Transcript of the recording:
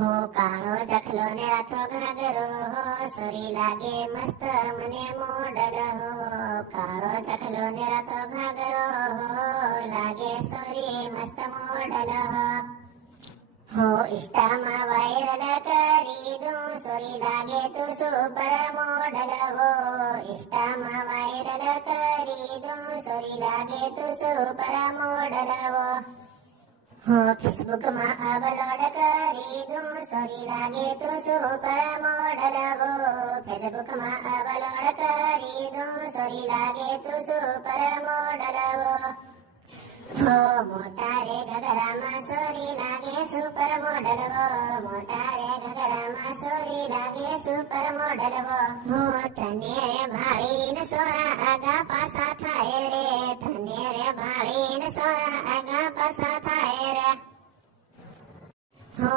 હો કાળો જખલો ને રાતો ઘાઘરો હો સોરી લાગે મસ્ત મને મોડલ હો કાળો જખલો ને રાતો ઘાઘરો હો લાગે સોરી મસ્ત મોડલ હો ઇન્સ્ટામાં વાયરલ કરી દઉં સોરી લાગે તું સુપર મોડલ હો ઇન્સ્ટામાં વાયરલ કરી દઉં સોરી લાગે તું સુપર મોડલ હો ફેસબુક માં અપલોડ કરી દઉં સોરી લાગે તું સુપર મોડલ હો ફેસબુક માં અપલોડ કરી દઉં સોરી લાગે તું સુપર મોડલ હો મોટા રે ઘઘરામાં સોરી લાગે સુપર મોડલ હો મોટા રે ઘઘરામાં સોરી લાગે સુપર મોડલ હો તને રે ભાળીને સોરા આગા પાછા થાય રે તને રે ભાળીને સોરા આગા પાછા થાય રે હો